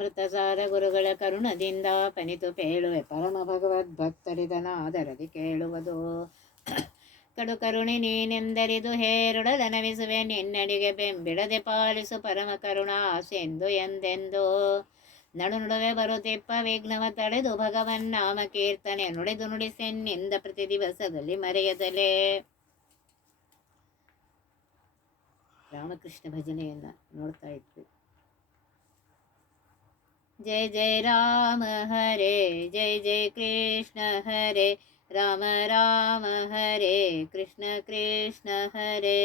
ಮೃತಸಾರ ಗುರುಗಳ ಕರುಣದಿಂದ ಪನಿತು ಪೇಳುವೆ. ಪರಮ ಭಗವದ್ ಭಕ್ತರಿದನಾದರದಿ ಕೇಳುವುದು. ಕಡು ಕರುಣಿ ನೀನೆಂದರಿದು ಹೇರುಡ ನಮಿಸುವೆ ನಿನ್ನಡಿಗೆ ಬೆಂಬಿಡದೆ ಪಾಲಿಸು ಪರಮ ಕರುಣಾಸೆಂದು ಎಂದೆಂದು. ನಡು ನಡುವೆ ಬರುತ್ತಿಪ್ಪ ವಿಘ್ನವ ತಡೆದು ಭಗವನ್ ನಾಮ ಕೀರ್ತನೆ ನುಡಿದು ನುಡಿಸೆನ್ನಿಂದ ಪ್ರತಿ ದಿವಸದಲ್ಲಿ ಮರೆಯದಲೇ. ರಾಮಕೃಷ್ಣ ಭಜನೆಯನ್ನ ನೋಡ್ತಾ ಇದ್ವಿ. जय जय राम हरे जय जय कृष्ण हरे ರಾಮ ರಾಮ ಹರೇ ಕೃಷ್ಣ ಕೃಷ್ಣ ಹರೇ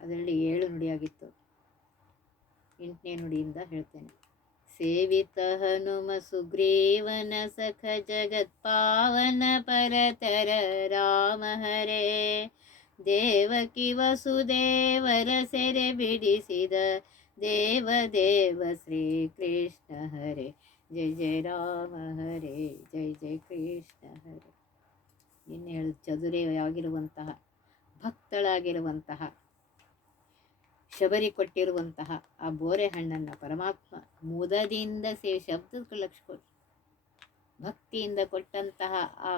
ಅದರಲ್ಲಿ ಏಳು ನುಡಿಯಾಗಿತ್ತು ಎಂಟನೇ ನುಡಿಯಿಂದ ಹೇಳ್ತೇನೆ ಸೇವಿತ ಹನುಮ ಸುಗ್ರೀವನ ಸಖ ಜಗತ್ ಪಾವನ ಪರತರ ರಾಮ ಹರೇ ದೇವಕಿ ವಸುದೇವರ ಸೆರೆ ಬಿಡಿಸಿದ ದೇವ ದೇವ ಶ್ರೀ ಕೃಷ್ಣ ಹರೆ ಜಯ ಜಯ ರಾಮ ಹರೆ ಜಯ ಜಯ ಕೃಷ್ಣ ಹರೇ. ಇನ್ನು ಹೇಳಿ, ಚದುರೆಯಾಗಿರುವಂತಹ, ಭಕ್ತಳಾಗಿರುವಂತಹ, ಶಬರಿ ಕೊಟ್ಟಿರುವಂತಹ ಆ ಬೋರೆ ಹಣ್ಣನ್ನು ಪರಮಾತ್ಮ ಮುದದಿಂದ ಸೇ ಶಬ್ದಕ್ಕೆ ಲಕ್ಷ ಭಕ್ತಿಯಿಂದ ಕೊಟ್ಟಂತಹ ಆ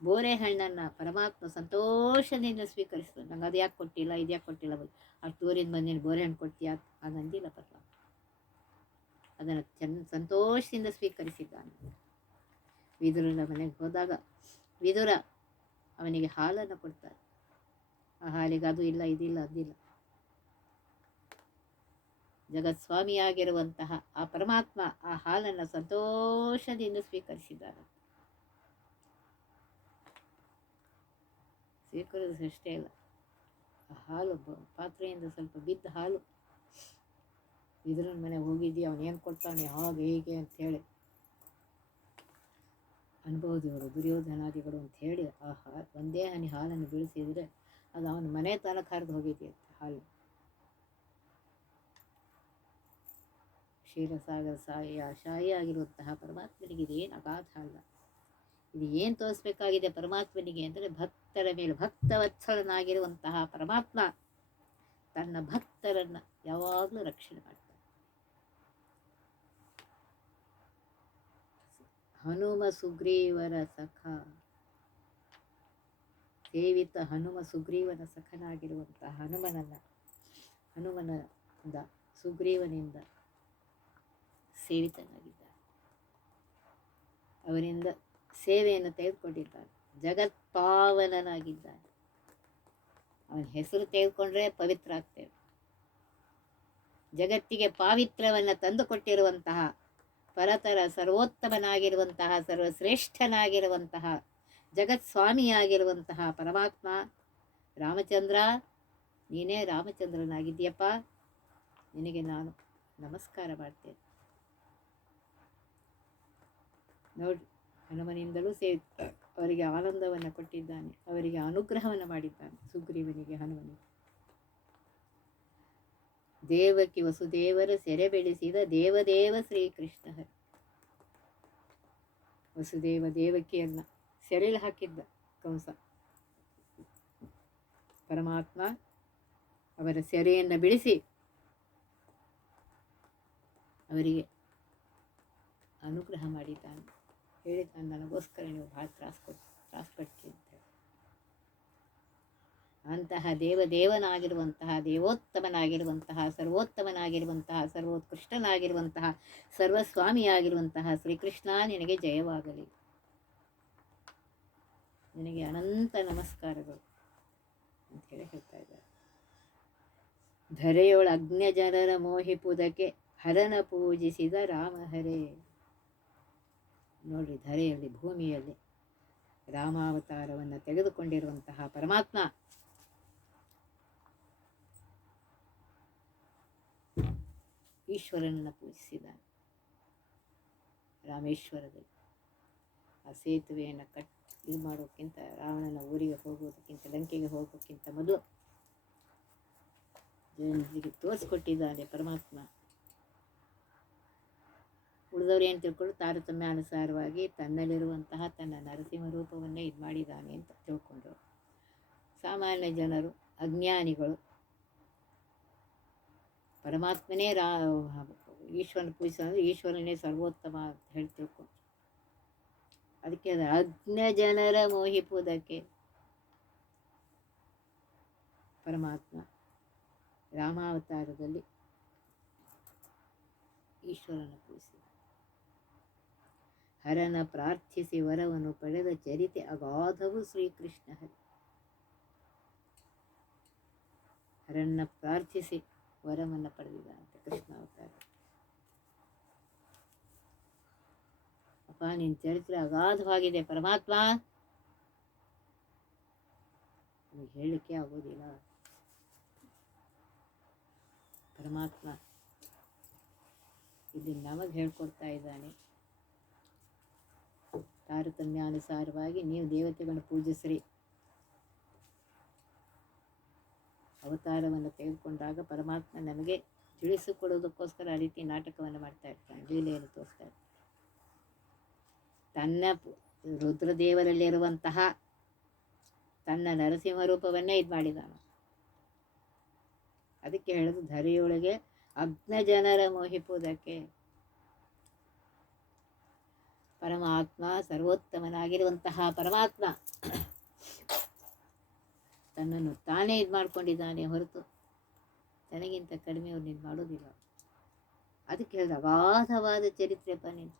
ಬೋರೆ ಹಣ್ಣನ್ನು ಪರಮಾತ್ಮ ಸಂತೋಷದಿಂದ ಸ್ವೀಕರಿಸಿದ ನಂಗೆ ಅದು ಯಾಕೆ ಕೊಟ್ಟಿಲ್ಲ ಇದು ಯಾಕೆ ಕೊಟ್ಟಿಲ್ಲ ಅಷ್ಟು ಟೂರಿಂದ ಬಂದಿನ ಬೋರೆ ಹಣ್ಣು ಕೊಡ್ತೀಯ ಹಾಗಂದಿಲ್ಲ ಪರಮಾತ್ಮ ಅದನ್ನು ಚೆನ್ನ ಸಂತೋಷದಿಂದ ಸ್ವೀಕರಿಸಿದ್ದಾನೆ. ವಿದುರನ ಮನೆಗೆ ಹೋದಾಗ ವಿದುರ ಅವನಿಗೆ ಹಾಲನ್ನು ಕೊಡ್ತಾರೆ ಆ ಹಾಲಿಗೆ ಅದು ಇಲ್ಲ ಇದಿಲ್ಲ ಅದಿಲ್ಲ. ಜಗತ್ಸ್ವಾಮಿಯಾಗಿರುವಂತಹ ಆ ಪರಮಾತ್ಮ ಆ ಹಾಲನ್ನು ಸಂತೋಷದಿಂದ ಸ್ವೀಕರಿಸಿದ್ದಾನೆ. ಸ್ವೀಕರಿಸಷ್ಟೇ ಇಲ್ಲ ಆ ಹಾಲು ಪಾತ್ರೆಯಿಂದ ಸ್ವಲ್ಪ ಬಿದ್ದ ಹಾಲು. ಇದ್ರ ಮನೆ ಹೋಗಿದ್ದಿ, ಅವನು ಏನು ಕೊಡ್ತಾನೆ ಯಾವಾಗ ಹೇಗೆ ಅಂಥೇಳಿ ಅನ್ಬೋದು ಇವರು ದುರ್ಯೋಧನಾದಿಗಳು ಅಂತ ಹೇಳಿ ಆ ಹಾ, ಒಂದೇ ಹನಿ ಹಾಲನ್ನು ಬೀಳಿಸಿದರೆ ಅದು ಅವನ ಮನೆ ತನಕ ಹರಿದು ಹೋಗಿದೆಯಂತೆ ಹಾಲು. ಕ್ಷೀರಸಾಗರ ಸಾಯಿ ಆ ಶಾಯಿ ಆಗಿರುವಂತಹ ಪರಮಾತ್ಮನಿಗೆ ಇದೇನು ಅಗಾಧ ಅಲ್ಲ. ಇದು ಏನು ತೋರಿಸ್ಬೇಕಾಗಿದೆ ಪರಮಾತ್ಮನಿಗೆ ಅಂದರೆ ಭಕ್ತರ ಮೇಲೆ ಭಕ್ತವತ್ಸಲನಾಗಿರುವಂತಹ ಪರಮಾತ್ಮ ತನ್ನ ಭಕ್ತರನ್ನು ಯಾವಾಗಲೂ ರಕ್ಷಣೆ ಮಾಡ್ತಾನೆ. ಹನುಮ ಸುಗ್ರೀವರ ಸಖ. ಸೇವಿತ ಹನುಮ ಸುಗ್ರೀವನ ಸಖನಾಗಿರುವಂತಹ ಹನುಮನನ್ನ, ಹನುಮನಿಂದ ಸುಗ್ರೀವನಿಂದ ಸೇವಿತನಾಗಿದ್ದ ಅವನಿಂದ ಸೇವೆಯನ್ನು ತೆಗೆದುಕೊಂಡಿದ್ದಾನೆ. ಜಗತ್ಪಾವನನಾಗಿದ್ದಾನೆ. ಅವನ ಹೆಸರು ತೆಗೆದುಕೊಂಡ್ರೆ ಪವಿತ್ರ ಆಗ್ತೇವೆ. ಜಗತ್ತಿಗೆ ಪಾವಿತ್ರ್ಯವನ್ನು ತಂದುಕೊಟ್ಟಿರುವಂತಹ, ಪರತರ ಸರ್ವೋತ್ತಮನಾಗಿರುವಂತಹ, ಸರ್ವಶ್ರೇಷ್ಠನಾಗಿರುವಂತಹ, ಜಗತ್ಸ್ವಾಮಿಯಾಗಿರುವಂತಹ ಪರಮಾತ್ಮ, ರಾಮಚಂದ್ರ, ನೀನೇ ರಾಮಚಂದ್ರನಾಗಿದ್ದೀಯಪ್ಪ. ನಿನಗೆ ನಾನು ನಮಸ್ಕಾರ ಮಾಡ್ತೇನೆ. ನೋಡಿ ಹನುಮನಿಂದಲೂ ಸೇ ಅವರಿಗೆ ಆನಂದವನ್ನು ಕೊಟ್ಟಿದ್ದಾನೆ, ಅವರಿಗೆ ಅನುಗ್ರಹವನ್ನು ಮಾಡಿದ್ದಾನೆ ಸುಗ್ರೀವನಿಗೆ, ಹನುಮನಿಗೆ. ದೇವಕಿ ವಸುದೇವರು ಸೆರೆ ಬೆಳೆಸಿದ ದೇವದೇವ ಶ್ರೀಕೃಷ್ಣ ವಸುದೇವ ದೇವಕಿಯನ್ನ ಸೆರೆಲಿ ಹಾಕಿದ್ದ ಕಂಸ. ಪರಮಾತ್ಮ ಅವರ ಸೆರೆಯನ್ನು ಬಿಡಿಸಿ ಅವರಿಗೆ ಅನುಗ್ರಹ ಮಾಡಿದ್ದಾನೆ. ಹೇಳಿದ್ದಾನೆ ನನಗೋಸ್ಕರ ನೀವು ಭಾಳ ತ್ರಾಸ ಕೊಟ್ಟು ತ್ರಾಸ ಹೇಳಿ. ಅಂತಹ ದೇವದೇವನಾಗಿರುವಂತಹ ದೇವೋತ್ತಮನಾಗಿರುವಂತಹ, ಸರ್ವೋತ್ತಮನಾಗಿರುವಂತಹ, ಸರ್ವೋತ್ಕೃಷ್ಟನಾಗಿರುವಂತಹ, ಸರ್ವಸ್ವಾಮಿಯಾಗಿರುವಂತಹ ಶ್ರೀಕೃಷ್ಣ ನಿನಗೆ ಜಯವಾಗಲಿ. ನಿನಗೆ ಅನಂತ ನಮಸ್ಕಾರಗಳು ಅಂತ ಹೇಳಿ ಹೇಳ್ತಾ ಇದ್ದಾರೆ. ಧರೆಯೊಳ ಜನರ ಮೋಹಿಪುದಕ್ಕೆ ಹರನ ಪೂಜಿಸಿದ ರಾಮ ಹರೇ ನೋಡ್ರಿ, ಧರೆಯಲ್ಲಿ, ಭೂಮಿಯಲ್ಲಿ ರಾಮಾವತಾರವನ್ನು ತೆಗೆದುಕೊಂಡಿರುವಂತಹ ಪರಮಾತ್ಮ. ಈಶ್ವರನನ್ನು ಪೂಜಿಸಿದ್ದಾನೆ. ರಾಮೇಶ್ವರದಲ್ಲಿ ಆ ಸೇತುವೆಯನ್ನು ಕಟ್, ಇದು ಮಾಡೋಕ್ಕಿಂತ ರಾವಣನ ಊರಿಗೆ ಹೋಗೋದಕ್ಕಿಂತ, ಲಂಕೆಗೆ ಹೋಗೋಕ್ಕಿಂತ ಮೊದಲು ಜನರಿಗೆ ತೋರಿಸ್ಕೊಟ್ಟಿದ್ದಾನೆ ಪರಮಾತ್ಮ. ಉಳಿದವರು ಏನು ತಿಳ್ಕೊಂಡು ತಾರತಮ್ಯ ಅನುಸಾರವಾಗಿ ತನ್ನಲ್ಲಿರುವಂತಹ ತನ್ನ ನರಸಿಂಹ ರೂಪವನ್ನೇ ಇದು ಮಾಡಿದ್ದಾನೆ ಅಂತ ತಿಳ್ಕೊಂಡ್ರು. ಸಾಮಾನ್ಯ ಜನರು, ಅಜ್ಞಾನಿಗಳು. ಪರಮಾತ್ಮನೇ ರಾ, ಈಶ್ವರನ ಪೂಜಿಸೋದ್ರೆ ಈಶ್ವರನೇ ಸರ್ವೋತ್ತಮ ಅಂತ ಹೇಳಿ ತಿಳ್ಕೊಂಡ್ರು. ಅದಕ್ಕೆ ಅದು ಅಜ್ಞ ಜನರ ಮೋಹಿಪುವುದಕ್ಕೆ ಪರಮಾತ್ಮ ರಾಮಾವತಾರದಲ್ಲಿ ಈಶ್ವರನ ಪೂಜಿಸಿದ ಹರನ ಪ್ರಾರ್ಥಿಸಿ ವರವನ್ನು ಪಡೆದ ಚರಿತೆ ಅಗಾಧವು ಶ್ರೀಕೃಷ್ಣ. ಹರಿ ಹರನ್ನ ಪ್ರಾರ್ಥಿಸಿ ವರವನ್ನು ಪಡೆದಿದ ಕೃಷ್ಣ ಅವತಾರ. ಅಪ್ಪ ನಿನ್ನ ಚರಿತ್ರೆ ಅಗಾಧವಾಗಿದೆ, ಪರಮಾತ್ಮ. ಹೇಳಲಿಕ್ಕೆ ಆಗೋದಿಲ್ಲ. ಪರಮಾತ್ಮ, ಇಲ್ಲಿ ನಮಗೆ ಹೇಳ್ಕೊಡ್ತಾ ಇದ್ದಾನೆ. ತಾರತಮ್ಯಾನುಸಾರವಾಗಿ ನೀವು ದೇವತೆಗಳನ್ನು ಪೂಜಿಸ್ರಿ. ಅವತಾರವನ್ನು ತೆಗೆದುಕೊಂಡಾಗ ಪರಮಾತ್ಮ ನಮಗೆ ತಿಳಿಸಿಕೊಡೋದಕ್ಕೋಸ್ಕರ ಆ ರೀತಿ ನಾಟಕವನ್ನು ಮಾಡ್ತಾ ಇರ್ತಾನೆ, ಲೀಲೆಯನ್ನು ತೋರಿಸ್ತಾ ತನ್ನ ರುದ್ರದೇವರಲ್ಲಿರುವಂತಹ ತನ್ನ ನರಸಿಂಹ ರೂಪವನ್ನೇ ಇದು ಮಾಡಿದಾನ ಅದಕ್ಕೆ ಹೇಳೋದು ಧರೆಯೊಳಗೆ ಅಗ್ನ ಜನರ ಮೋಹಿಪುವುದಕ್ಕೆ ಪರಮಾತ್ಮ ಸರ್ವೋತ್ತಮನಾಗಿರುವಂತಹ ಪರಮಾತ್ಮ ತನ್ನನ್ನು ತಾನೇ ಇದು ಮಾಡ್ಕೊಂಡಿದ್ದಾನೆ ಹೊರತು ತನಗಿಂತ ಕಡಿಮೆ ಅವ್ರು ಇದು ಮಾಡೋದಿಲ್ಲ. ಅದಕ್ಕೆ ಹೇಳಿದ, ಅಗಾಧವಾದ ಚರಿತ್ರೆಪ್ಪ ನೀನು.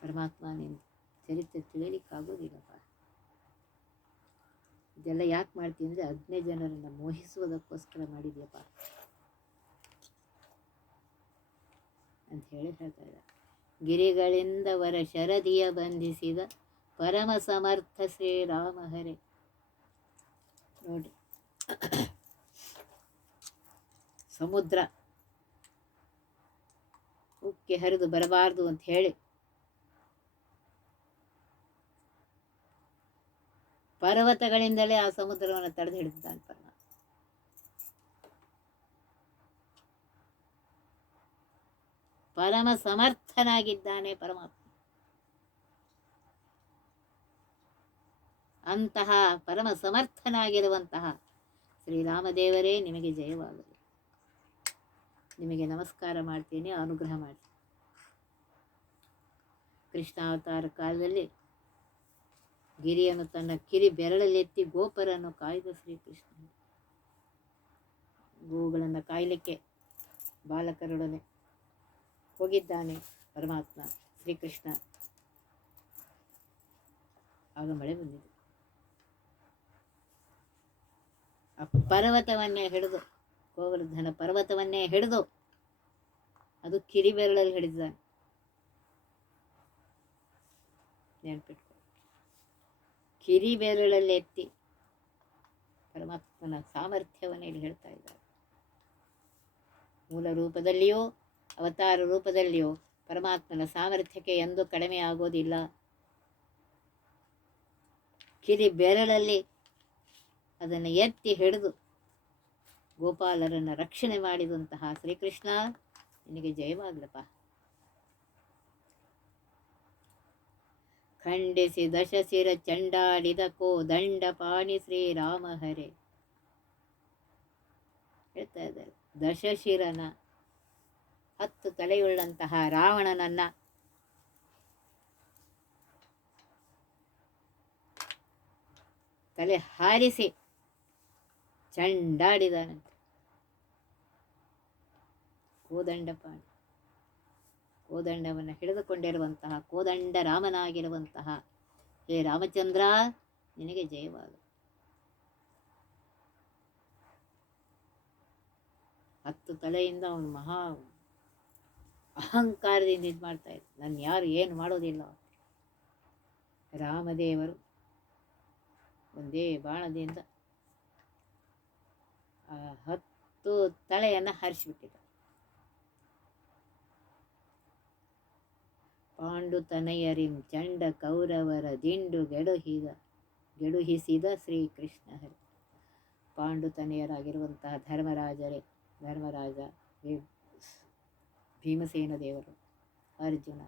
ಪರಮಾತ್ಮ ನೀನು ಚರಿತ್ರೆ ತಿಳಿಲಿಕ್ಕಾಗೋದಿಲ್ಲಪ್ಪ. ಇದೆಲ್ಲ ಯಾಕೆ ಮಾಡ್ತೀನಿ ಅಂದರೆ ಅಗ್ನಿ ಜನರನ್ನು ಮೋಹಿಸುವುದಕ್ಕೋಸ್ಕರ ಮಾಡಿದ್ಯಪ್ಪ. ಅಂತ ಹೇಳಿ ಹೇಳ್ತಾ ಇದ್ದಾರೆ ಗಿರಿಗಳಿಂದ ವರ ಶರದಿಯ ಬಂಧಿಸಿದ ಪರಮ ಸಮರ್ಥ ಶ್ರೀರಾಮ ಹರೆ. ನೋಡಿ. ಸಮುದ್ರ. ಉಕ್ಕಿ ಹರಿದು ಬರಬಾರ್ದು ಅಂತ ಹೇಳಿ. ಪರ್ವತಗಳಿಂದಲೇ ಆ ಸಮುದ್ರವನ್ನು ತಡೆದು ಹಿಡಿದಿದ್ದಾನೆ ಪರಮ ಸಮರ್ಥನಾಗಿದ್ದಾನೆ ಪರಮಾತ್ಮ. ಅಂತಹ ಪರಮ ಸಮರ್ಥನಾಗಿರುವಂತಹ ಶ್ರೀರಾಮದೇವರೇ ನಿಮಗೆ ಜಯವಾಗಲಿ. ನಿಮಗೆ ನಮಸ್ಕಾರ ಮಾಡ್ತೀನಿ, ಅನುಗ್ರಹ ಮಾಡಿ ಕೃಷ್ಣಾವತಾರ ಕಾಲದಲ್ಲಿ ಗಿರಿಯನ್ನು ತನ್ನ ಕಿರಿ ಬೆರಳಲ್ಲೆತ್ತಿ ಗೋಪರನ್ನು ಕಾಯ್ದ ಶ್ರೀಕೃಷ್ಣ ಗೋಗಳನ್ನು ಕಾಯಲಿಕ್ಕೆ ಬಾಲಕರೊಡನೆ ಹೋಗಿದ್ದಾನೆ ಪರಮಾತ್ಮ, ಶ್ರೀಕೃಷ್ಣ. ಆಗ ಮಳೆ ಬಂದಿದೆ. ಆ ಪರ್ವತವನ್ನೇ ಹಿಡಿದು, ಗೋವರ್ಧನ ಪರ್ವತವನ್ನೇ ಹಿಡಿದು, ಅದು ಕಿರಿ ಬೆರಳಲ್ಲಿ ಹಿಡಿದಿದ್ದಾನೆ ಕಿರಿ ಬೆರಳಲ್ಲಿ ಎತ್ತಿ ಪರಮಾತ್ಮನ ಸಾಮರ್ಥ್ಯವನ್ನು ಇಲ್ಲಿ ಹೇಳ್ತಾ ಇದ್ದಾರೆ. ಮೂಲ ರೂಪದಲ್ಲಿಯೋ ಅವತಾರ ರೂಪದಲ್ಲಿಯೂ ಪರಮಾತ್ಮನ ಸಾಮರ್ಥ್ಯಕ್ಕೆ ಎಂದೂ ಕಡಿಮೆಯಾಗೋದಿಲ್ಲ ಕಿರಿ ಬೆರಳಲ್ಲಿ ಅದನ್ನು ಎತ್ತಿ ಹಿಡಿದು ಗೋಪಾಲರನ್ನು ರಕ್ಷಣೆ ಮಾಡಿದಂತಹ ಶ್ರೀಕೃಷ್ಣ ನಿನಗೆ ಜಯವಾಗಲಪ್ಪ. ಖಂಡಿಸಿ ದಶಸಿರ ಚಂಡಾಡಿದ ಕೋ ದಂಡ ಪಾಣಿ ಶ್ರೀರಾಮ ಹರೆ. ಹೇಳ್ತಾ ಇದ್ದಾರೆ ದಶಶಿರನ ಹತ್ತು ತಲೆಯುಳ್ಳಂತಹ ರಾವಣನನ್ನ ತಲೆ ಹಾರಿಸಿ ಚಂಡಾಡಿದಾನಂತೆ ಕೋದಂಡಪಾಣಿ. ಕೋದಂಡವನ್ನು ಹಿಡಿದುಕೊಂಡಿರುವಂತಹ ಕೋದಂಡ ರಾಮನಾಗಿರುವಂತಹ ಹೇ ರಾಮಚಂದ್ರ, ನಿನಗೆ ಜಯವಾದ ಹತ್ತು ತಲೆಯಿಂದ ಅವನು ಮಹಾ ಅಹಂಕಾರದಿಂದ ಇದು ಮಾಡ್ತಾ ಇದ್ದ. ನನ್ನ ಯಾರು ಏನು ಮಾಡೋದಿಲ್ಲ ರಾಮದೇವರು ಒಂದೇ ಬಾಣದಿಂದ ಹತ್ತು ತಲೆಯನ್ನು ಹರಿಸಿಬಿಟ್ಟಿದ್ದ ಪಾಂಡು ತನಯರಿಂ ಚಂಡ ಕೌರವರ ದಿಂಡು ಗೆಡುಹಿದ, ಗೆಡುಹಿಸಿದ ಶ್ರೀಕೃಷ್ಣ ಹರಿ. ಪಾಂಡು ತನಯರಾಗಿರುವಂತಹ ಧರ್ಮರಾಜರೇ, ಧರ್ಮರಾಜ ಭೀಮಸೇನ ದೇವರು, ಅರ್ಜುನ,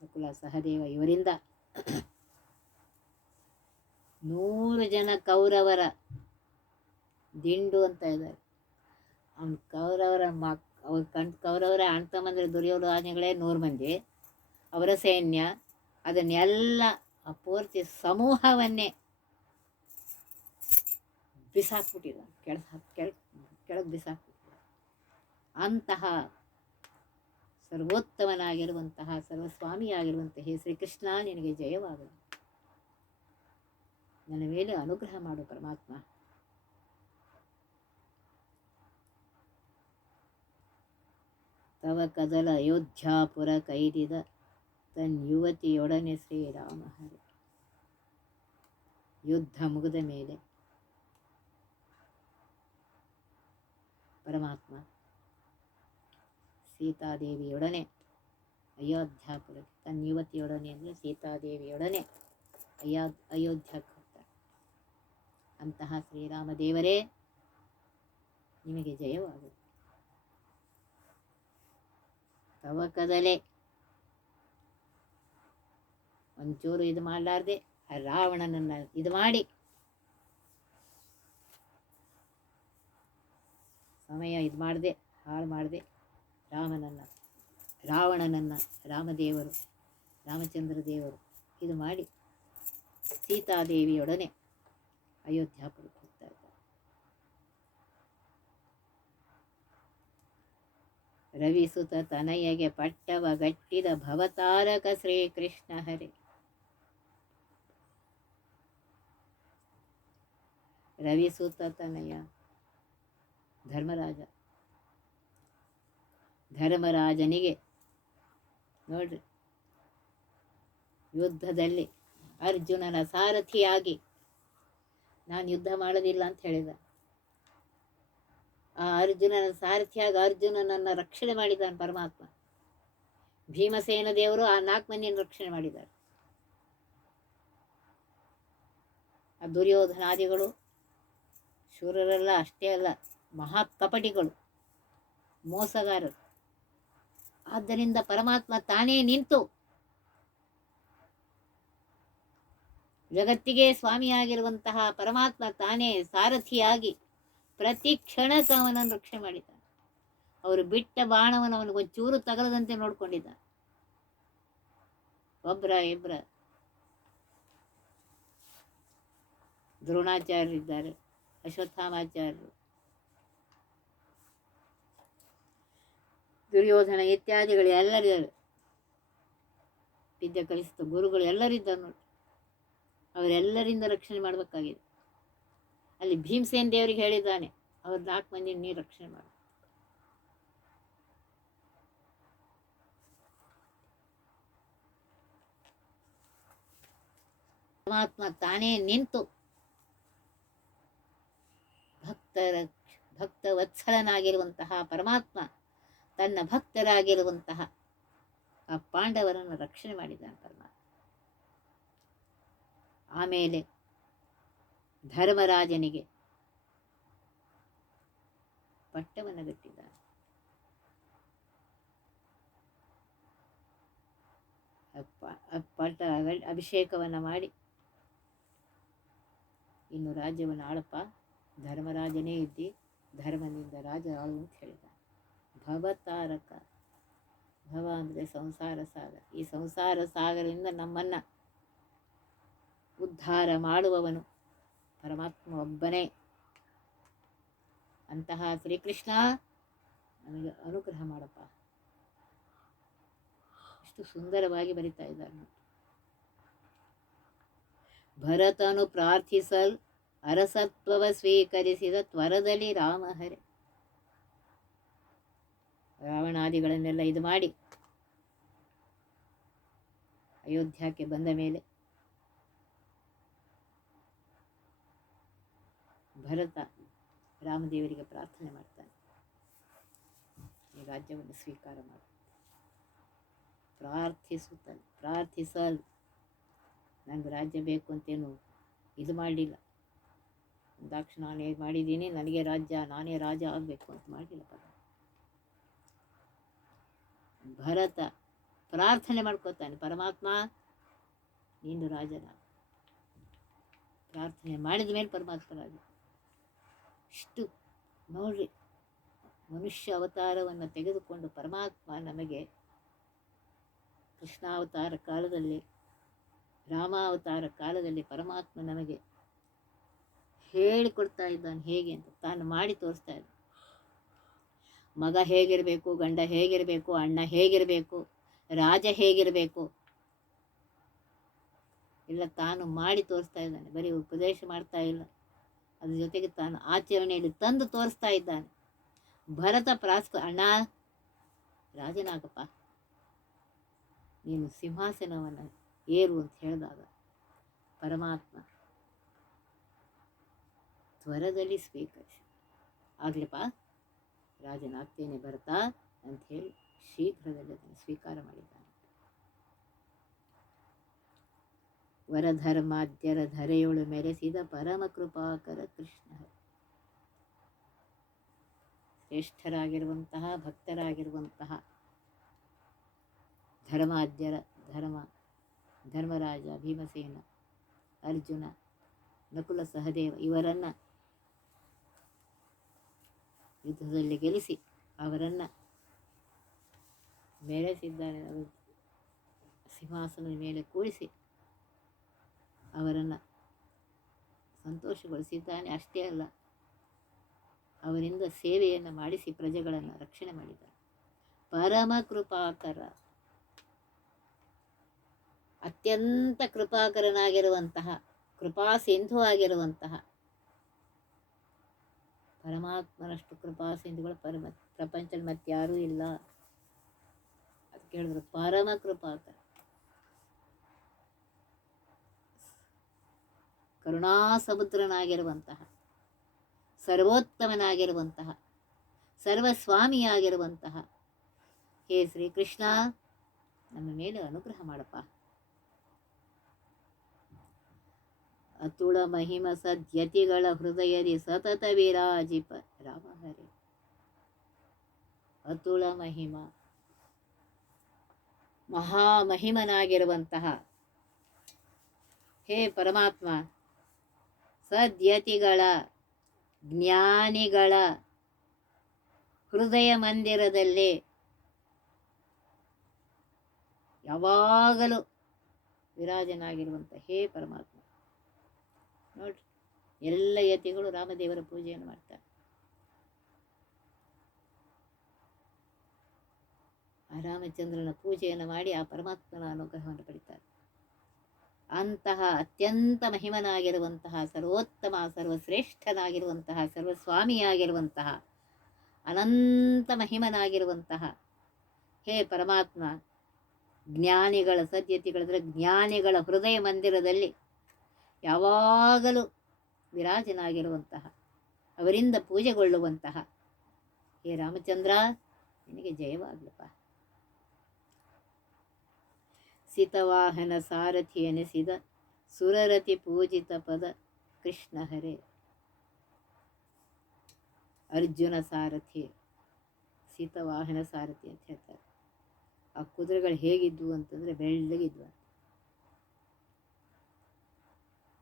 ನಕುಲ ಸಹದೇವ ಇವರಿಂದ ನೂರು ಜನ ಕೌರವರ ದಿಂಡು ಅಂತ ಇದ್ದಾರೆ. ಅವ್ನ ಕೌರವರ ಮಕ್, ಅವ್ರ ಕಣ್, ಕೌರವರ ಅಣ್ಣ ತಮ್ಮಂದ್ರೆ ದುರ್ಯೋಧನೆಗಳೇ ನೂರು ಮಂದಿ. ಅವರ ಸೈನ್ಯ, ಅದನ್ನೆಲ್ಲ ಆ ಪೂರ್ತಿ ಸಮೂಹವನ್ನೇ ಬಿಸಾಕ್ಬಿಟ್ಟಿದ ಕೆಳಗೆ ಕೆಳ ಕೆಳಗೆ ಬಿಸಾಕ್ಬಿಟ್ಟಿದ ಅಂತಹ ಸರ್ವೋತ್ತಮನಾಗಿರುವಂತಹ ಸರ್ವಸ್ವಾಮಿಯಾಗಿರುವಂತಹ ಶ್ರೀಕೃಷ್ಣ ನಿನಗೆ ಜಯವಾಗಲಿ. ನನ್ನ ಮೇಲೆ ಅನುಗ್ರಹ ಮಾಡು ಪರಮಾತ್ಮ. ತವ ಕದಲ ಅಯೋಧ್ಯಾಪುರ ಕೈದಿದ ತನ್ ಯುವತಿಯೊಡನೆ ಶ್ರೀರಾಮ ಯುದ್ಧ ಮುಗಿದ ಮೇಲೆ. ಪರಮಾತ್ಮ ಸೀತಾದೇವಿಯೊಡನೆ. ಅಯೋಧ್ಯಾಪುರಕ್ಕೆ ತನ್ನ ಯುವತಿಯೊಡನೆ ಅಂದರೆ ಸೀತಾದೇವಿಯೊಡನೆ. ಅಯೋ ಅಯೋಧ್ಯಕ್ಕೆ ಹೋಗ್ತಾರೆ ಅಂತಹ ಶ್ರೀರಾಮ ದೇವರೇ ನಿಮಗೆ ಜಯವಾಗುತ್ತೆ ತವಕದಲೆ ಒಂಚೂರು ಇದು ಮಾಡಲಾರ್ದೆ ಆ ರಾವಣನನ್ನು ಇದು ಮಾಡಿ. ಸಮಯ ಇದು ಮಾಡದೆ, ಹಾಳು ಮಾಡದೆ. ರಾಮನನ್ನು, ರಾವಣನನ್ನು, ರಾಮದೇವರು ರಾಮಚಂದ್ರ ದೇವರು ಇದು ಮಾಡಿ ಸೀತಾದೇವಿಯೊಡನೆ ಅಯೋಧ್ಯಾಪುರಕ್ಕೆ ಹೋಗ್ತಾ ಇದ್ದಾರೆ. ರವಿಸುತ ತನಯಗೆ ಪಟ್ಟವ ಗಟ್ಟಿದ ಭವತಾರಕ ಶ್ರೀಕೃಷ್ಣ ಹರಿ. ರವಿಸುತ ತನಯ ಧರ್ಮರಾಜ. ಧರ್ಮರಾಜನಿಗೆ. ನೋಡ್ರಿ. ಯುದ್ಧದಲ್ಲಿ ಅರ್ಜುನನ ಸಾರಥಿಯಾಗಿ ನಾನು ಯುದ್ಧ ಮಾಡೋದಿಲ್ಲ ಅಂತ ಹೇಳಿದ. ಆ ಅರ್ಜುನನ ಸಾರಥಿಯಾಗಿ ಅರ್ಜುನನನ್ನು ರಕ್ಷಣೆ ಮಾಡಿದ್ದಾನೆ ಪರಮಾತ್ಮ. ಭೀಮಸೇನ ದೇವರು ಆ ನಾಲ್ಕು ಮಂದಿಯನ್ನು ರಕ್ಷಣೆ ಮಾಡಿದ್ದಾರೆ. ಆ ದುರ್ಯೋಧನಾದಿಗಳು, ಶೂರರೆಲ್ಲ ಅಷ್ಟೇ ಅಲ್ಲ ಮಹಾ ಕಪಟಿಗಳು ಮೋಸಗಾರರು. ಆದ್ದರಿಂದ ಪರಮಾತ್ಮ ತಾನೇ ನಿಂತು ಜಗತ್ತಿಗೆ ಸ್ವಾಮಿಯಾಗಿರುವಂತಹ ಪರಮಾತ್ಮ ತಾನೇ ಸಾರಥಿಯಾಗಿ ಪ್ರತಿ ಕ್ಷಣಕ್ಕೆ ಅವನನ್ನು ರಕ್ಷಣೆ ಮಾಡಿದ ಅವರು ಬಿಟ್ಟ ಬಾಣವನ್ನು ಅವನಿಗೊಂಚೂರು ತಗಲದಂತೆ ನೋಡ್ಕೊಂಡಿದ್ದ ಒಬ್ರ ಇಬ್ರ ದ್ರೋಣಾಚಾರ್ಯರಿದ್ದಾರೆ, ಅಶ್ವತ್ಥಾಮಾಚಾರ್ಯರು. ದುರ್ಯೋಧನ ಇತ್ಯಾದಿಗಳು ಎಲ್ಲರಿದ್ದಾರೆ. ವಿದ್ಯೆ ಕಲಿಸಿದ ಗುರುಗಳು ಎಲ್ಲರಿದ್ದಾರೆ ನೋಡಿ. ಅವರೆಲ್ಲರಿಂದ ರಕ್ಷಣೆ ಮಾಡಬೇಕಾಗಿದೆ. ಅಲ್ಲಿ ಭೀಮಸೇನ್ ದೇವರಿಗೆ ಹೇಳಿದ್ದಾನೆ, ಅವ್ರ ನಾಲ್ಕು ಮಂದಿ ನೀರು ರಕ್ಷಣೆ ಮಾಡ. ಪರಮಾತ್ಮ ತಾನೇ ನಿಂತು ಭಕ್ತರ ಭಕ್ತ ವತ್ಸಲನಾಗಿರುವಂತಹ ಪರಮಾತ್ಮ ತನ್ನ ಭಕ್ತರಾಗಿರುವಂತಹ ಆ ಪಾಂಡವರನ್ನು ರಕ್ಷಣೆ ಮಾಡಿದ್ದಾನೆ ಪರಮಾತ್ಮ. ಆಮೇಲೆ ಧರ್ಮರಾಜನಿಗೆ ಪಟ್ಟವನ್ನು ಬಿಟ್ಟಿದ್ದಾನೆ. ಪಟ್ಟ ಅಭಿಷೇಕವನ್ನು ಮಾಡಿ ಇನ್ನು ರಾಜ್ಯವನ್ನು ಆಳಪ್ಪ. ಧರ್ಮರಾಜನೇ ಇದ್ದಿ, ಧರ್ಮದಿಂದ ರಾಜ ಆಳು ಅಂತ ಹೇಳಿದ ಭವತಾರಕ. ಭವ ಅಂದರೆ ಸಂಸಾರ ಸಾಗರ ಈ ಸಂಸಾರ ಸಾಗರದಿಂದ ನಮ್ಮನ್ನು ಉದ್ಧಾರ ಮಾಡುವವನು ಪರಮಾತ್ಮ ಒಬ್ಬನೇ. ಅಂತಹ ಶ್ರೀಕೃಷ್ಣ ನನಗೆ ಅನುಗ್ರಹ ಮಾಡಪ್ಪ. ಎಷ್ಟು ಸುಂದರವಾಗಿ ಬರಿತಾ ಇದ್ದಾರೆ ನೋಡಿ. ಭರತನು ಪ್ರಾರ್ಥಿಸಲ್ ಅರಸತ್ವವ ಸ್ವೀಕರಿಸಿದ ತ್ವರದಲ್ಲಿ ರಾಮಹರೆ. ರಾವಣಾದಿಗಳನ್ನೆಲ್ಲ ಇದು ಮಾಡಿ ಅಯೋಧ್ಯಕ್ಕೆ ಬಂದ ಮೇಲೆ ಭರತ ರಾಮದೇವರಿಗೆ ಪ್ರಾರ್ಥನೆ ಮಾಡ್ತಾನೆ. ಈ ರಾಜ್ಯವನ್ನು ಸ್ವೀಕಾರ ಮಾಡು. ಪ್ರಾರ್ಥಿಸುತ್ತಾನೆ. ಪ್ರಾರ್ಥಿಸಲ್ ನನಗೆ ರಾಜ್ಯ ಬೇಕು ಅಂತೇನು ಇದು ಮಾಡಲಿಲ್ಲ. ದಾಕ್ಷ ನಾನೇ ಮಾಡಿದ್ದೀನಿ, ನನಗೆ ರಾಜ್ಯ, ನಾನೇ ರಾಜ ಆಗಬೇಕು ಅಂತ ಮಾಡಲಿಲ್ಲ ಭರತ ಪ್ರಾರ್ಥನೆ ಮಾಡ್ಕೋತಾನೆ, ಪರಮಾತ್ಮ, ನೀನು ರಾಜನ. ಪ್ರಾರ್ಥನೆ ಮಾಡಿದ ಮೇಲೆ ಪರಮಾತ್ಮ ರಾಜ. ಇಷ್ಟು ನೋಡ್ರಿ ಮನುಷ್ಯ ಅವತಾರವನ್ನು ತೆಗೆದುಕೊಂಡು ಪರಮಾತ್ಮ ನಮಗೆ ಕೃಷ್ಣಾವತಾರ ಕಾಲದಲ್ಲಿ, ರಾಮಾವತಾರ ಕಾಲದಲ್ಲಿ ಪರಮಾತ್ಮ ನಮಗೆ ಹೇಳಿಕೊಡ್ತಾ ಇದ್ದಾನೆ ಹೇಗೆ ಅಂತ ತಾನು ಮಾಡಿ ತೋರಿಸ್ತಾ ಇದ್ದ ಮಗ ಹೇಗಿರಬೇಕು, ಗಂಡ ಹೇಗಿರಬೇಕು, ಅಣ್ಣ ಹೇಗಿರಬೇಕು, ರಾಜ ಹೇಗಿರಬೇಕು. ಇಲ್ಲ ತಾನು ಮಾಡಿ ತೋರಿಸ್ತಾ ಇದ್ದಾನೆ, ಬರೀ ಉಪದೇಶ ಮಾಡ್ತಾ ಇಲ್ಲ. ಅದ್ರ ಜೊತೆಗೆ ತಾನು ಆಚರಣೆಯಲ್ಲಿ ತಂದು ತೋರಿಸ್ತಾ ಇದ್ದಾನೆ. ಭರತ ಪ್ರಾಸ್ಕ ಅಣ್ಣ, ರಾಜನಾಗಪ್ಪ, ನೀನು ಸಿಂಹಾಸನವನ್ನು ಏರು ಅಂತ ಹೇಳಿದಾಗ ಪರಮಾತ್ಮ ತ್ವರದಲ್ಲಿ ಸ್ವೀಕರಿಸಿ. ಆಗ್ಲಿಪ್ಪ? ರಾಜನಾಗ್ತೇನೆ ಬರ್ತಾ ಅಂತ ಹೇಳಿ ಶೀಘ್ರದಲ್ಲಿ ಅದನ್ನು ಸ್ವೀಕಾರ ಮಾಡಿದ್ದಾನೆ. ವರಧರ್ಮಾದ್ಯರ ಧರೆಯೊಳು ಮೆರೆಸಿದ ಪರಮ ಕೃಪಾಕರ ಕೃಷ್ಣ. ಶ್ರೇಷ್ಠರಾಗಿರುವಂತಹ, ಭಕ್ತರಾಗಿರುವಂತಹ ಧರ್ಮಾದ್ಯರ ಧರ್ಮ, ಧರ್ಮರಾಜ ಭೀಮಸೇನ, ಅರ್ಜುನ, ನಕುಲ ಸಹದೇವ ಇವರನ್ನು ಯುದ್ಧದಲ್ಲಿ ಗೆಲ್ಲಿಸಿ ಅವರನ್ನು ಬೆಳೆಸಿದ್ದಾರೆ. ಅವರು ಸಿಂಹಾಸನದ ಮೇಲೆ ಕೂರಿಸಿ ಅವರನ್ನು ಸಂತೋಷಗೊಳಿಸಿದ್ದಾನೆ. ಅಷ್ಟೇ ಅಲ್ಲ, ಅವರಿಂದ ಸೇವೆಯನ್ನು ಮಾಡಿಸಿ ಪ್ರಜೆಗಳನ್ನು ರಕ್ಷಣೆ ಮಾಡಿದ್ದಾರೆ. ಪರಮ ಕೃಪಾಕರ, ಅತ್ಯಂತ ಕೃಪಾಕರನಾಗಿರುವಂತಹ, ಕೃಪಾ ಸಿಂಧು ಆಗಿರುವಂತಹ ಪರಮಾತ್ಮನಷ್ಟು ಕೃಪಾ ಸಿಂಧುಗಳು ಪರಮ ಪ್ರಪಂಚದಲ್ಲಿ ಮತ್ತಾರೂ ಇಲ್ಲ ಅದು ಕೇಳಿದ್ರು. ಪರಮ ಕೃಪಾಕರ ಕರುಣಾ ಸಮುದ್ರನಾಗಿರುವಂತಹ ಸರ್ವೋತ್ತಮನಾಗಿರುವಂತಹ, ಸರ್ವಸ್ವಾಮಿಯಾಗಿರುವಂತಹ, ಹೇ ಶ್ರೀಕೃಷ್ಣ, ನಮ್ಮ ಮೇಲೆ ಅನುಗ್ರಹ ಮಾಡಪ್ಪ. ಅತುಳ ಮಹಿಮ ಸದ್ಯತಿಗಳ ಹೃದಯದಿ ಸತತ ವಿರಾಜಿಪ ರಾಮ ಹರಿ. ಅತುಳ ಮಹಿಮ. ಮಹಾಮಹಿಮನಾಗಿರುವಂತಹ ಹೇ ಪರಮಾತ್ಮ, ಸದ್ಯತಿಗಳ, ಜ್ಞಾನಿಗಳ ಹೃದಯ ಮಂದಿರದಲ್ಲಿ ಯಾವಾಗಲೂ ವಿರಾಜನಾಗಿರುವಂಥ ಹೇ ಪರಮಾತ್ಮ. ನೋಡ್ರಿ. ಎಲ್ಲ ಯತಿಗಳು ರಾಮದೇವರ ಪೂಜೆಯನ್ನು ಮಾಡ್ತಾರೆ. ಆ ರಾಮಚಂದ್ರನ ಪೂಜೆಯನ್ನು ಮಾಡಿ ಆ ಪರಮಾತ್ಮನ ಅನುಗ್ರಹವನ್ನು ಪಡಿತಾರೆ. ಅಂತಹ ಅತ್ಯಂತ ಮಹಿಮನಾಗಿರುವಂತಹ, ಸರ್ವೋತ್ತಮ, ಸರ್ವಶ್ರೇಷ್ಠನಾಗಿರುವಂತಹ, ಸರ್ವಸ್ವಾಮಿಯಾಗಿರುವಂತಹ, ಅನಂತ ಮಹಿಮನಾಗಿರುವಂತಹ, ಹೇ ಪರಮಾತ್ಮ, ಜ್ಞಾನಿಗಳ ಸದ್ಯತೆಗಳಿದ್ರೆ ಜ್ಞಾನಿಗಳ ಹೃದಯ ಮಂದಿರದಲ್ಲಿ ಯಾವಾಗಲೂ ವಿರಾಜನಾಗಿರುವಂತಹ, ಅವರಿಂದ ಪೂಜೆಗೊಳ್ಳುವಂತಹ, ಹೇ ರಾಮಚಂದ್ರ, ನಿನಗೆ ಜಯವಾಗ್ಲಪ್ಪ. ಸಿತವಾಹನ ಸಾರಥಿ ಎನಿಸಿದ ಸುರರತಿ ಪೂಜಿತ ಪದ ಕೃಷ್ಣ ಹರೇ. ಅರ್ಜುನ ಸಾರಥಿ ಸೀತವಾಹನ ಸಾರಥಿ ಅಂತ ಹೇಳ್ತಾರೆ. ಆ ಕುದುರೆಗಳು ಹೇಗಿದ್ವು ಅಂತಂದರೆ ಬೆಳ್ಳಗಿದ್ವು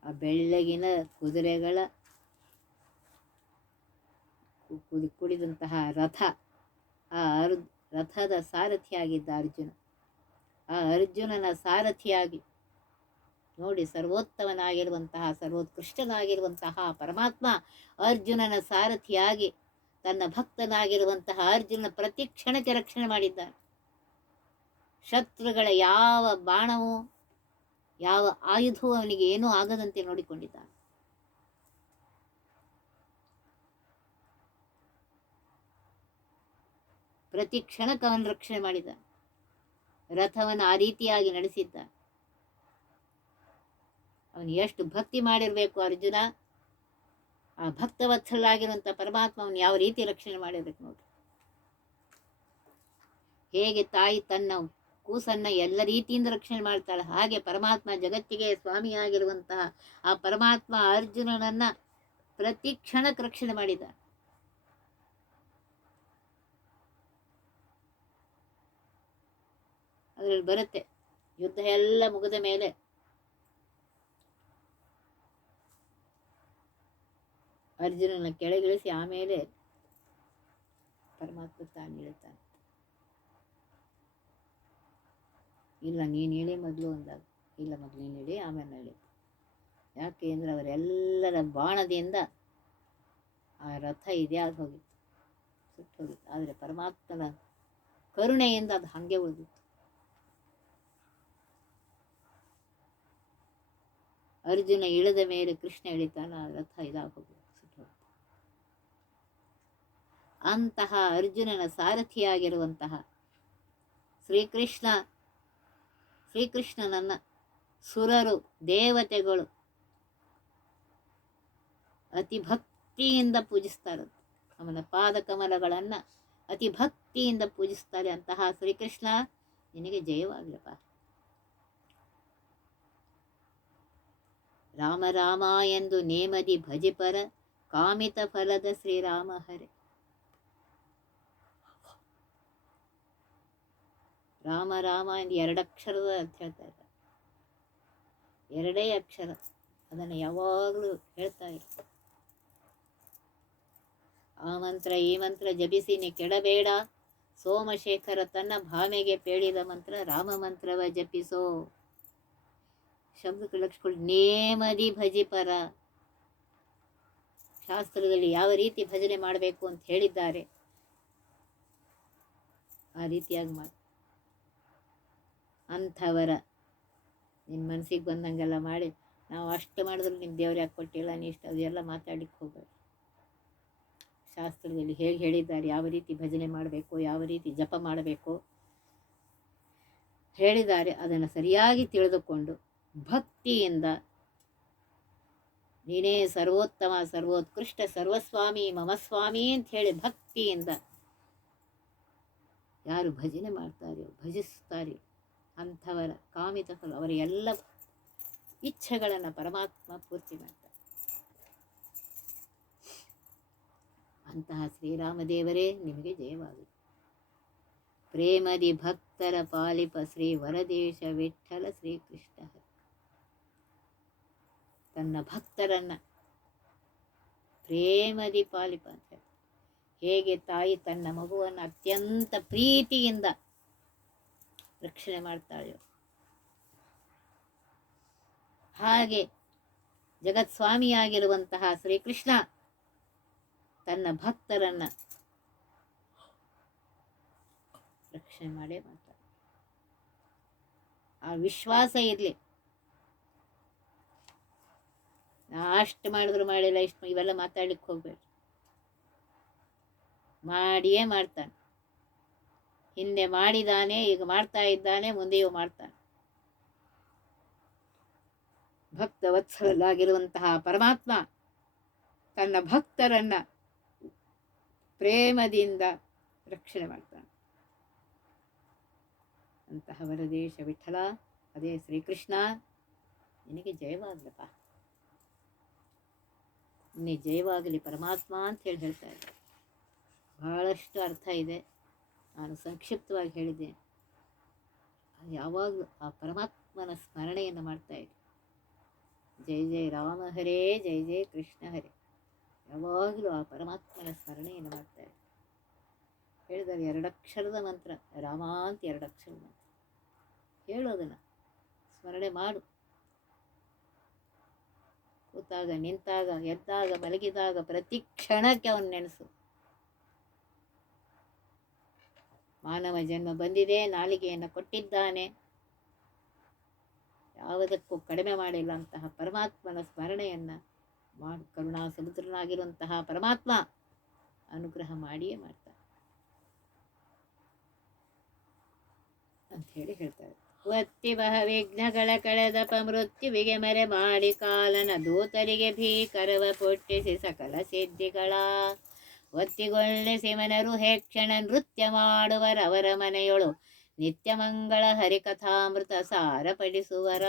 ಆ ಬೆಳ್ಳಗಿನ ಕುದುರೆಗಳ ಕುಡಿ ಕುಡಿದಂತಹ ರಥ, ಆ ಅರ್, ರಥದ ಸಾರಥಿಯಾಗಿದ್ದ ಅರ್ಜುನ. ಆ ಅರ್ಜುನನ ಸಾರಥಿಯಾಗಿ ನೋಡಿ ಸರ್ವೋತ್ತಮನಾಗಿರುವಂತಹ, ಸರ್ವೋತ್ಕೃಷ್ಟನಾಗಿರುವಂತಹ ಪರಮಾತ್ಮ ಅರ್ಜುನನ ಸಾರಥಿಯಾಗಿ ತನ್ನ ಭಕ್ತನಾಗಿರುವಂತಹ ಅರ್ಜುನ ಪ್ರತಿ ಕ್ಷಣಕ್ಕೆ ರಕ್ಷಣೆ ಮಾಡಿದ್ದಾನೆ. ಶತ್ರುಗಳ ಯಾವ ಬಾಣವು ಯಾವ ಆಯುಧವು ಅವನಿಗೆ ಏನೂ ಆಗದಂತೆ ನೋಡಿಕೊಂಡಿದ್ದ ಪ್ರತಿ ಕ್ಷಣಕ್ಕೆ ಅವನು ರಕ್ಷಣೆ ಮಾಡಿದ ರಥವನ್ನು ಆ ರೀತಿಯಾಗಿ ನಡೆಸಿದ್ದ ಅವನು ಎಷ್ಟು ಭಕ್ತಿ ಮಾಡಿರಬೇಕು ಅರ್ಜುನ. ಆ ಭಕ್ತವತ್ಸಲಾಗಿರುವಂಥ ಪರಮಾತ್ಮ ಅವನು ಯಾವ ರೀತಿ ರಕ್ಷಣೆ ಮಾಡಿರ್ಬೇಕು ನೋಡಿ. ಹೇಗೆ ತಾಯಿ ತನ್ನ ಕೂಸನ್ನ ಎಲ್ಲ ರೀತಿಯಿಂದ ರಕ್ಷಣೆ ಮಾಡ್ತಾಳೆ. ಹಾಗೆ ಪರಮಾತ್ಮ ಜಗತ್ತಿಗೆ ಸ್ವಾಮಿಯಾಗಿರುವಂತಹ ಆ ಪರಮಾತ್ಮ ಅರ್ಜುನನನ್ನ ಪ್ರತಿ ಕ್ಷಣಕ್ಕೆ ರಕ್ಷಣೆ ಮಾಡಿದ ಅದರಲ್ಲಿ ಬರುತ್ತೆ ಯುದ್ಧ ಎಲ್ಲ ಮುಗಿದ ಮೇಲೆ ಅರ್ಜುನನ ಕೆಳಗಿಳಿಸಿ ಆಮೇಲೆ ಪರಮಾತ್ಮ ತಾನು ಇಳುತ್ತಾನೆ ಇಲ್ಲ, ನೀನು ಹೇಳಿ ಮೊದಲು ಅಂದಾಗ. ಇಲ್ಲ ಮೊದಲು ನೀನು ಹೇಳಿ, ಆಮೇಲೆ ಹೇಳಿ. ಯಾಕೆ ಅಂದರೆ ಅವರೆಲ್ಲರ ಬಾಣದಿಂದ ಆ ರಥ ಇದ್ಯಾಗ ಹೋಗಿತ್ತು. ಸುಟ್ಟು ಹೋಗಿತ್ತು. ಆದರೆ ಪರಮಾತ್ಮನ ಕರುಣೆಯಿಂದ ಅದು ಹಾಗೆ ಉಳಿದಿತ್ತು. ಅರ್ಜುನ ಇಳಿದ ಮೇಲೆ ಕೃಷ್ಣ ಇಳಿತಾನ ರಥ ಇದಾಗ ಹೋಗಿ. ಅಂತಹ ಅರ್ಜುನನ ಸಾರಥಿಯಾಗಿರುವಂತಹ ಶ್ರೀಕೃಷ್ಣ ಶ್ರೀಕೃಷ್ಣನನ್ನ ಸುರರು, ದೇವತೆಗಳು. ಅತಿ ಭಕ್ತಿಯಿಂದ ಪೂಜಿಸ್ತಾರೆ. ಅವನ ಪಾದಕಮಲಗಳನ್ನು ಅತಿ ಭಕ್ತಿಯಿಂದ ಪೂಜಿಸ್ತಾರೆ ಅಂತಹ ಶ್ರೀಕೃಷ್ಣ ನಿನಗೆ ಜಯವಾಗಲಪ್ಪ. ರಾಮ ರಾಮ ಎಂದು ನೇಮದಿ ಭಜಿಪರ ಕಾಮಿತ ಫಲದ ಶ್ರೀರಾಮ ಹರೆ. ರಾಮ ರಾಮ ಎಂದು ಎರಡಕ್ಷರದ ಅಂತ ಹೇಳ್ತಾ ಇದ್ದಾರೆ. ಎರಡೇ ಅಕ್ಷರ ಅದನ್ನು ಯಾವಾಗಲೂ ಹೇಳ್ತಾ ಆ ಮಂತ್ರ, ಈ ಮಂತ್ರ ಜಪಿಸಿ, ನೀ ಕೆಡಬೇಡ. ಸೋಮಶೇಖರ ತನ್ನ ಭಾಮೆಗೆ ಪೇಳಿದ ಮಂತ್ರ, ರಾಮ ಮಂತ್ರವ ಜಪಿಸೋ. ಶಬ್ದಕ್ಕೆ ಲಕ್ಷಗಳು ನೇಮದಿ ಭಜಿಪರ ಶಾಸ್ತ್ರದಲ್ಲಿ ಯಾವ ರೀತಿ ಭಜನೆ ಮಾಡಬೇಕು ಅಂತ ಹೇಳಿದ್ದಾರೆ. ಆ ರೀತಿಯಾಗಿ ಮಾಡಿ ಅಂಥವರ. ನಿಮ್ಮ ಮನಸ್ಸಿಗೆ ಬಂದಂಗೆಲ್ಲ ಮಾಡಿ, ನಾವು ಅಷ್ಟು ಮಾಡಿದ್ರೆ ನಿಮ್ಮ ದೇವ್ರು ಯಾಕೆ ಕೊಟ್ಟಿಲ್ಲ, ನೀ ಇಷ್ಟು ಅದೆಲ್ಲ ಮಾತಾಡಿಕ್ಕೆ ಹೋಗಬೇಡ. ಶಾಸ್ತ್ರದಲ್ಲಿ ಹೇಗೆ ಹೇಳಿದ್ದಾರೆ, ಯಾವ ರೀತಿ ಭಜನೆ ಮಾಡಬೇಕು, ಯಾವ ರೀತಿ ಜಪ ಮಾಡಬೇಕು? ಹೇಳಿದ್ದಾರೆ, ಅದನ್ನು ಸರಿಯಾಗಿ ತಿಳಿದುಕೊಂಡು ಭಕ್ತಿಯಿಂದ ನೀನೇ ಸರ್ವೋತ್ತಮ, ಸರ್ವೋತ್ಕೃಷ್ಟ, ಸರ್ವಸ್ವಾಮಿ ಮಮಸ್ವಾಮಿ ಅಂತ ಹೇಳಿ ಭಕ್ತಿಯಿಂದ ಯಾರು ಭಜನೆ ಮಾಡ್ತಾರೆಯೋ ಭಜಿಸ್ತಾರೆ ಅಂಥವರ ಕಾಮಿತ ಅವರ ಎಲ್ಲ ಇಚ್ಛೆಗಳನ್ನು ಪರಮಾತ್ಮ ಪೂರ್ತಿ ಮಾಡ್ತಾರೆ. ಅಂತಹ ಶ್ರೀರಾಮದೇವರೇ, ನಿಮಗೆ ಜಯವಾಗಲಿ. ಪ್ರೇಮದಿ ಭಕ್ತರ ಪಾಲಿಪ ಶ್ರೀ ವರದೇಶ ವಿಠಲ ಶ್ರೀಕೃಷ್ಣ ತನ್ನ ಭಕ್ತರನ್ನ ಪ್ರೇಮದಿ ಪಾಲಿಪ ಅಂತ ಹೇಗೆ ತಾಯಿ ತನ್ನ ಮಗುವನ್ನು ಅತ್ಯಂತ ಪ್ರೀತಿಯಿಂದ ರಕ್ಷಣೆ ಮಾಡ್ತಾಳೆ. ಹಾಗೆ ಜಗತ್ಸ್ವಾಮಿಯಾಗಿರುವಂತಹ ಶ್ರೀಕೃಷ್ಣ ತನ್ನ ಭಕ್ತರನ್ನ ರಕ್ಷಣೆ ಮಾಡೇ ಮಾಡ್ತಾರೆ ಆ ವಿಶ್ವಾಸ ಇರಲಿ. ನಾ ಅಷ್ಟು ಮಾಡಿದ್ರು ಮಾಡಿಲ್ಲ ಇಷ್ಟು ಇವೆಲ್ಲ ಮಾತಾಡ್ಲಿಕ್ಕೆ ಹೋಗ್ಬೇಡ್ರಿ. ಮಾಡಿಯೇ ಮಾಡ್ತಾನೆ. ಹಿಂದೆ ಮಾಡಿದಾನೆ, ಈಗ ಮಾಡ್ತಾ ಇದ್ದಾನೆ, ಮುಂದೆಯೂ ಮಾಡ್ತಾನೆ. ಭಕ್ತ ವತ್ಸಲಾಗಿರುವಂತಹ ಪರಮಾತ್ಮ ತನ್ನ ಭಕ್ತರನ್ನ ಪ್ರೇಮದಿಂದ ರಕ್ಷಣೆ ಮಾಡ್ತಾನೆ. ಅಂತಹ ವರದೇಶ ವಿಠಲ. ಅದೇ ಶ್ರೀಕೃಷ್ಣ. ನಿನಗೆ ಜಯವಾಗಲಪ್ಪ. ನೀ ಜಯವಾಗಲಿ ಪರಮಾತ್ಮ ಅಂತ ಹೇಳಿ ಹೇಳ್ತಾ ಇದ್ದಾರೆ. ಬಹಳಷ್ಟು ಅರ್ಥ ಇದೆ. ನಾನು ಸಂಕ್ಷಿಪ್ತವಾಗಿ ಹೇಳಿದೆ. ಯಾವಾಗಲೂ ಆ ಪರಮಾತ್ಮನ ಸ್ಮರಣೆಯನ್ನು ಮಾಡ್ತಾ ಇದ್ದೆ ಜೈ ಜೈ ರಾಮ ಹರೇ, ಜೈ ಜೈ ಕೃಷ್ಣ ಹರೇ. ಯಾವಾಗಲೂ ಆ ಪರಮಾತ್ಮನ ಸ್ಮರಣೆಯನ್ನು ಮಾಡ್ತಾ ಇದ್ದೆ ಹೇಳಿದಾಗ ಎರಡಕ್ಷರದ ಮಂತ್ರ, ರಾಮ ಅಂತ ಎರಡಕ್ಷರದ ಮಂತ್ರ. ಹೇಳೋದನ್ನು ಸ್ಮರಣೆ ಮಾಡು. ಕೂತಾಗ ನಿಂತಾಗ ಎದ್ದಾಗ ಮಲಗಿದಾಗ ಪ್ರತಿ ಕ್ಷಣಕ್ಕೆ ಅವನು ನೆನೆಸು. ಮಾನವ ಜನ್ಮ ಬಂದಿದೆ, ನಾಲಿಗೆಯನ್ನು ಕೊಟ್ಟಿದ್ದಾನೆ. ಯಾವುದಕ್ಕೂ ಕಡಿಮೆ ಮಾಡಿಲ್ಲ ಅಂತಹ ಪರಮಾತ್ಮನ ಸ್ಮರಣೆಯನ್ನು ಮಾಡಿ, ಕರುಣಾ ಸಮುದ್ರನಾಗಿರುವಂತಹ ಪರಮಾತ್ಮ ಅನುಗ್ರಹ ಮಾಡಿಯೇ ಮಾಡ್ತಾನೆ. ಅಂತ ಹೇಳಿ ಹೇಳ್ತಾರೆ. ಒತ್ತಿ ಬಹ ವಿಘ್ನಗಳ ಕಳೆದಪ ಮೃತ್ಯುವಿಗೆ ಮರೆ ಮಾಡಿ ಕಾಲನ ದೂತರಿಗೆ ಭೀಕರವ ಪೊಟ್ಟಿಸಿ ಸಕಲ ಸಿದ್ಧಿಗಳ ಒತ್ತಿಗೊಳ್ಳಿಸಿ ಹೇ ಹೇಕ್ಷಣ ನೃತ್ಯ ಮಾಡುವರವರ ಮನೆಯೊಳು. ನಿತ್ಯ ಮಂಗಳ ಹರಿಕಥಾಮೃತ ಸಾರ ಪಡಿಸುವರ